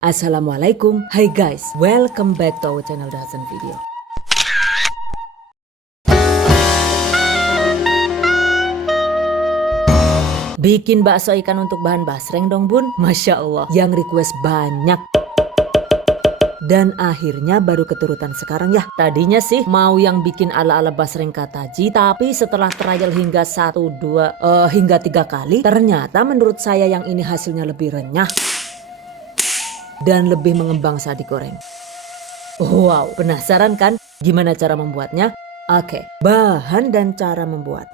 Assalamualaikum, hai guys, welcome back to our channel Dahasan Video. Bikin bakso ikan untuk bahan basreng dong bun, Masya Allah, yang request banyak. Dan akhirnya baru keturutan sekarang ya. Tadinya sih mau yang bikin ala-ala basreng kataji, tapi setelah trial hingga 3 kali, ternyata menurut saya yang ini hasilnya lebih renyah dan lebih mengembang saat digoreng. Wow, penasaran kan gimana cara membuatnya? Oke, bahan dan cara membuat.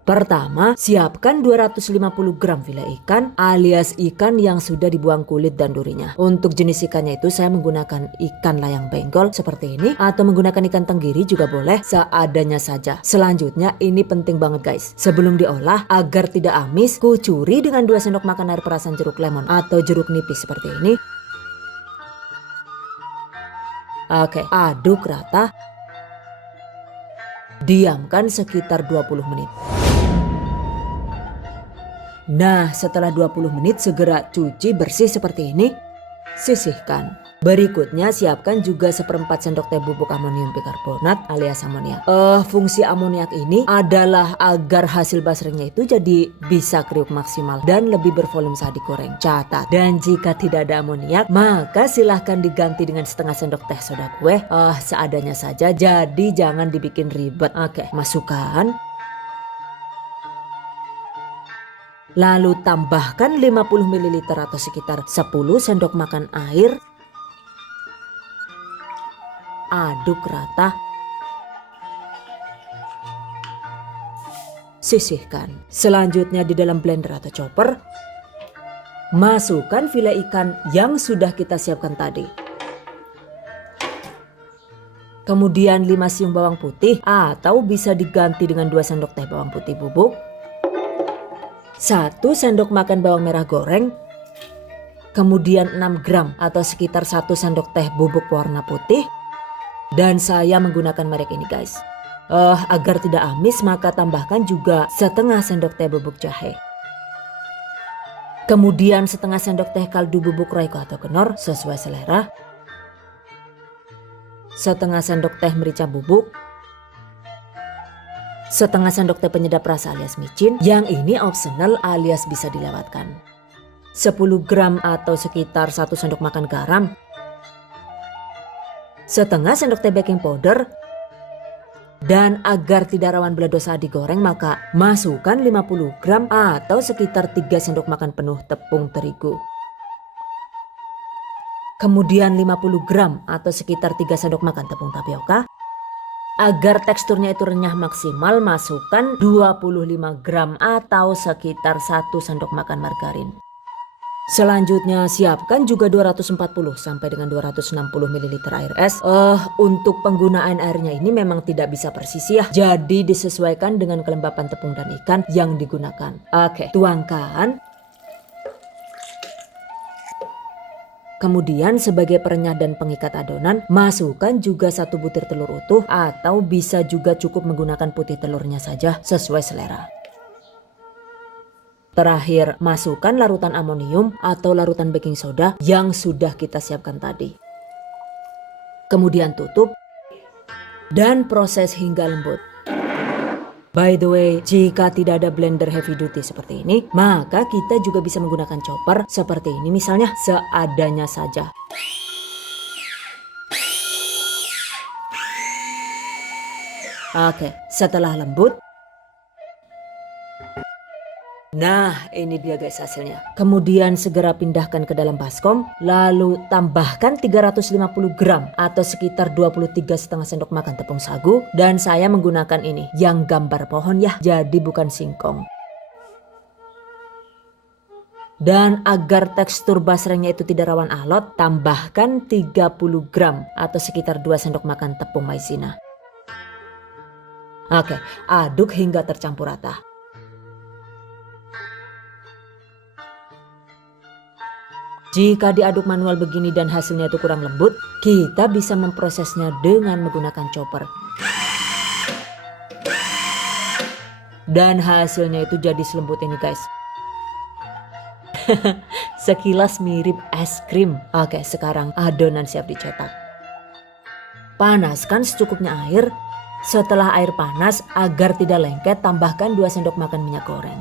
Pertama, siapkan 250 gram file ikan alias ikan yang sudah dibuang kulit dan durinya. Untuk jenis ikannya itu saya menggunakan ikan layang benggol seperti ini, atau menggunakan ikan tenggiri juga boleh, seadanya saja. Selanjutnya ini penting banget guys, sebelum diolah agar tidak amis, kucuri dengan 2 sendok makan air perasan jeruk lemon atau jeruk nipis seperti ini. Oke, aduk rata. Diamkan sekitar 20 menit. Nah, setelah 20 menit segera cuci bersih seperti ini. Sisihkan. Berikutnya siapkan juga 1/4 sendok teh bubuk amonium bikarbonat alias amoniak. Fungsi amoniak ini adalah agar hasil basrengnya itu jadi bisa kriuk maksimal dan lebih bervolume saat digoreng. Catat, dan jika tidak ada amoniak maka silahkan diganti dengan setengah sendok teh soda kue. Seadanya saja, jadi jangan dibikin ribet. Oke, masukkan. Lalu tambahkan 50 ml atau sekitar 10 sendok makan air. Aduk rata. Sisihkan. Selanjutnya di dalam blender atau chopper, masukkan file ikan yang sudah kita siapkan tadi. Kemudian 5 siung bawang putih atau bisa diganti dengan 2 sendok teh bawang putih bubuk. 1 sendok makan bawang merah goreng, kemudian 6 gram atau sekitar 1 sendok teh bubuk warna putih, dan saya menggunakan merek ini guys. Agar tidak amis maka tambahkan juga setengah sendok teh bubuk jahe. Kemudian setengah sendok teh kaldu bubuk roiko atau kenor sesuai selera. Setengah sendok teh merica bubuk. Setengah sendok teh penyedap rasa alias micin, yang ini optional alias bisa dilewatkan. 10 gram atau sekitar 1 sendok makan garam. Setengah sendok teh baking powder. Dan agar tidak rawan beledos saat digoreng maka masukkan 50 gram atau sekitar 3 sendok makan penuh tepung terigu. Kemudian 50 gram atau sekitar 3 sendok makan tepung tapioka. Agar teksturnya itu renyah maksimal, masukkan 25 gram atau sekitar 1 sendok makan margarin. Selanjutnya siapkan juga 240 sampai dengan 260 ml air es. Untuk penggunaan airnya ini memang tidak bisa persis ya, jadi disesuaikan dengan kelembapan tepung dan ikan yang digunakan. Oke, tuangkan. Kemudian sebagai perenyah dan pengikat adonan, masukkan juga 1 butir telur utuh atau bisa juga cukup menggunakan putih telurnya saja sesuai selera. Terakhir, masukkan larutan amonium atau larutan baking soda yang sudah kita siapkan tadi. Kemudian tutup dan proses hingga lembut. By the way, jika tidak ada blender heavy duty seperti ini, maka kita juga bisa menggunakan chopper seperti ini misalnya, seadanya saja. Oke, setelah lembut. Nah, ini dia guys hasilnya. Kemudian segera pindahkan ke dalam baskom, lalu tambahkan 350 gram atau sekitar 23,5 sendok makan tepung sagu, dan saya menggunakan ini yang gambar pohon ya, jadi bukan singkong. Dan agar tekstur basrengnya itu tidak rawan alot, tambahkan 30 gram atau sekitar 2 sendok makan tepung maizena. Oke, aduk hingga tercampur rata. Jika diaduk manual begini dan hasilnya itu kurang lembut, kita bisa memprosesnya dengan menggunakan chopper. Dan hasilnya itu jadi selembut ini guys. Sekilas mirip es krim. Oke, sekarang adonan siap dicetak. Panaskan secukupnya air. Setelah air panas, agar tidak lengket, tambahkan 2 sendok makan minyak goreng.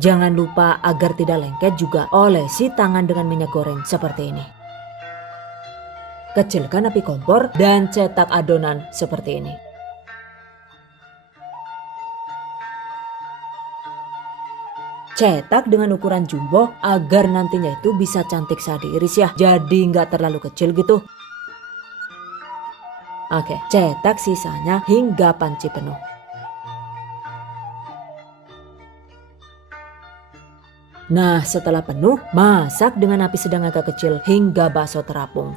Jangan lupa agar tidak lengket juga olesi tangan dengan minyak goreng seperti ini. Kecilkan api kompor dan cetak adonan seperti ini. Cetak dengan ukuran jumbo agar nantinya itu bisa cantik saat diiris ya. Jadi nggak terlalu kecil gitu. Oke, cetak sisanya hingga panci penuh. Nah, setelah penuh, masak dengan api sedang agak kecil hingga bakso terapung.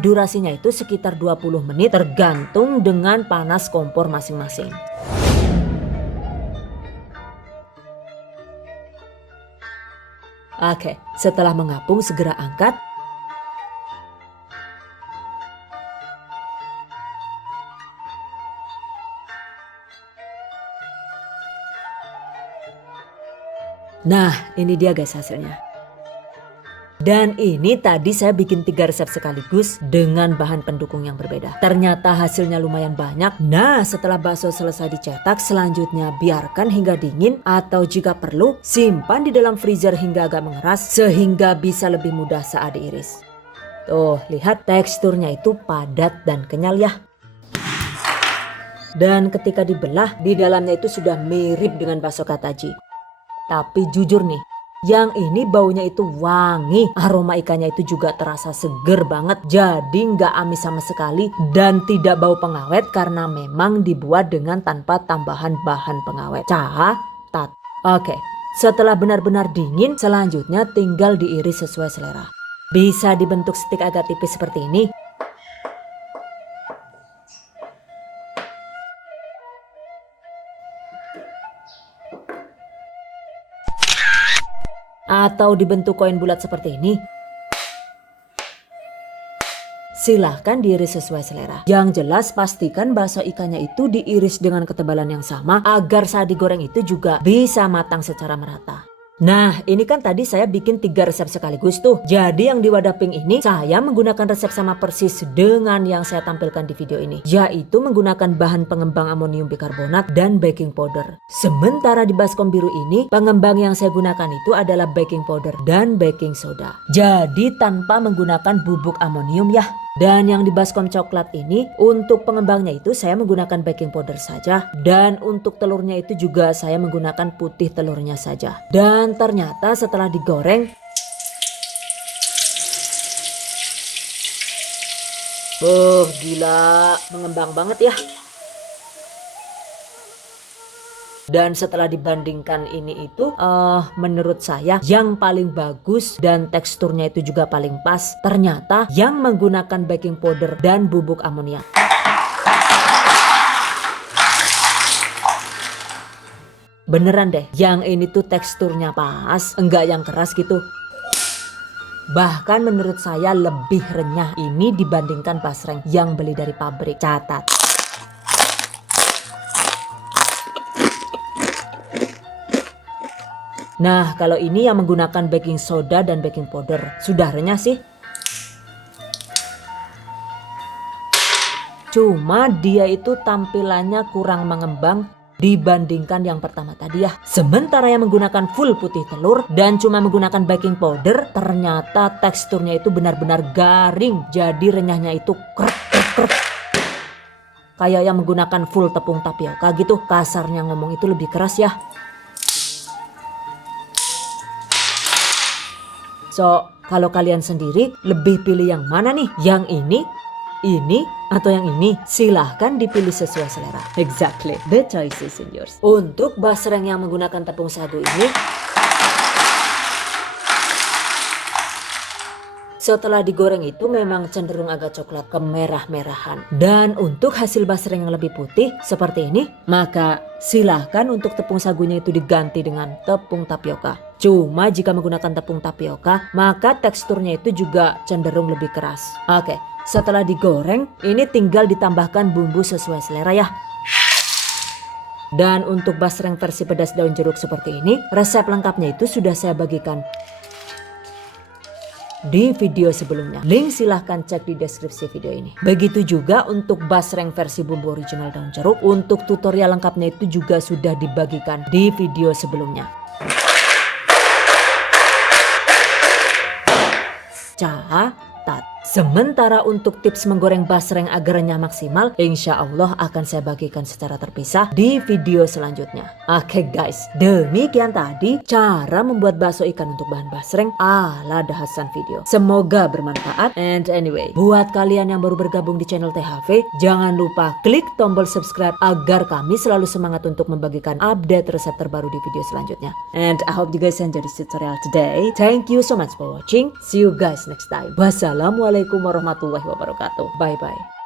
Durasinya itu sekitar 20 menit tergantung dengan panas kompor masing-masing. Oke, setelah mengapung segera angkat. Nah, ini dia guys hasilnya. Dan ini tadi saya bikin 3 resep sekaligus dengan bahan pendukung yang berbeda. Ternyata hasilnya lumayan banyak. Nah, setelah bakso selesai dicetak, selanjutnya biarkan hingga dingin atau jika perlu simpan di dalam freezer hingga agak mengeras sehingga bisa lebih mudah saat diiris. Tuh, lihat teksturnya itu padat dan kenyal ya. Dan ketika dibelah, di dalamnya itu sudah mirip dengan bakso kataji. Tapi jujur nih, yang ini baunya itu wangi, aroma ikannya itu juga terasa seger banget, jadi nggak amis sama sekali dan tidak bau pengawet karena memang dibuat dengan tanpa tambahan bahan pengawet. Catat. Oke, setelah benar-benar dingin, selanjutnya tinggal diiris sesuai selera. Bisa dibentuk stik agak tipis seperti ini. Atau dibentuk koin bulat seperti ini. Silahkan diiris sesuai selera. Yang jelas pastikan bakso ikannya itu diiris dengan ketebalan yang sama agar saat digoreng itu juga bisa matang secara merata. Nah, ini kan tadi saya bikin 3 resep sekaligus tuh. Jadi yang di wadah pink ini saya menggunakan resep sama persis dengan yang saya tampilkan di video ini, yaitu menggunakan bahan pengembang amonium bikarbonat dan baking powder. Sementara di baskom biru ini pengembang yang saya gunakan itu adalah baking powder dan baking soda. Jadi tanpa menggunakan bubuk amonium ya. Dan yang di baskom coklat ini untuk pengembangnya itu saya menggunakan baking powder saja. Dan untuk telurnya itu juga saya menggunakan putih telurnya saja. Dan ternyata setelah digoreng, gila, mengembang banget ya. Dan setelah dibandingkan ini itu menurut saya yang paling bagus dan teksturnya itu juga paling pas ternyata yang menggunakan baking powder dan bubuk amonia. Beneran deh, yang ini tuh teksturnya pas, enggak yang keras gitu. Bahkan menurut saya lebih renyah ini dibandingkan basreng yang beli dari pabrik. Catat. Nah, kalau ini yang menggunakan baking soda dan baking powder, sudah renyah sih. Cuma dia itu tampilannya kurang mengembang dibandingkan yang pertama tadi ya. Sementara yang menggunakan full putih telur dan cuma menggunakan baking powder, ternyata teksturnya itu benar-benar garing. Jadi renyahnya itu krek. Kayak yang menggunakan full tepung tapioka gitu. Kasarnya ngomong itu lebih keras ya. So, kalau kalian sendiri lebih pilih yang mana nih? Yang ini, atau yang ini? Silahkan dipilih sesuai selera. Exactly, the choice is in yours. Untuk basreng yang menggunakan tepung sagu ini, setelah digoreng itu memang cenderung agak coklat kemerah-merahan. Dan untuk hasil basreng yang lebih putih seperti ini, maka silahkan untuk tepung sagunya itu diganti dengan tepung tapioka. Cuma jika menggunakan tepung tapioka, maka teksturnya itu juga cenderung lebih keras. Oke, setelah digoreng, ini tinggal ditambahkan bumbu sesuai selera ya. Dan untuk basreng versi pedas daun jeruk seperti ini, resep lengkapnya itu sudah saya bagikan di video sebelumnya. Link silahkan cek di deskripsi video ini. Begitu juga untuk basreng versi bumbu original daun jeruk, untuk tutorial lengkapnya itu juga sudah dibagikan di video sebelumnya. Catat. Sementara untuk tips menggoreng basreng agar renyah maksimal, insya Allah akan saya bagikan secara terpisah di video selanjutnya. Oke guys, demikian tadi cara membuat bakso ikan untuk bahan basreng ala The Hasan Video. Semoga bermanfaat. And anyway, buat kalian yang baru bergabung di channel THV, jangan lupa klik tombol subscribe agar kami selalu semangat untuk membagikan update resep terbaru di video selanjutnya. And I hope you guys enjoy this tutorial today. Thank you so much for watching. See you guys next time. Wassalamualaikum warahmatullahi wabarakatuh. Bye bye.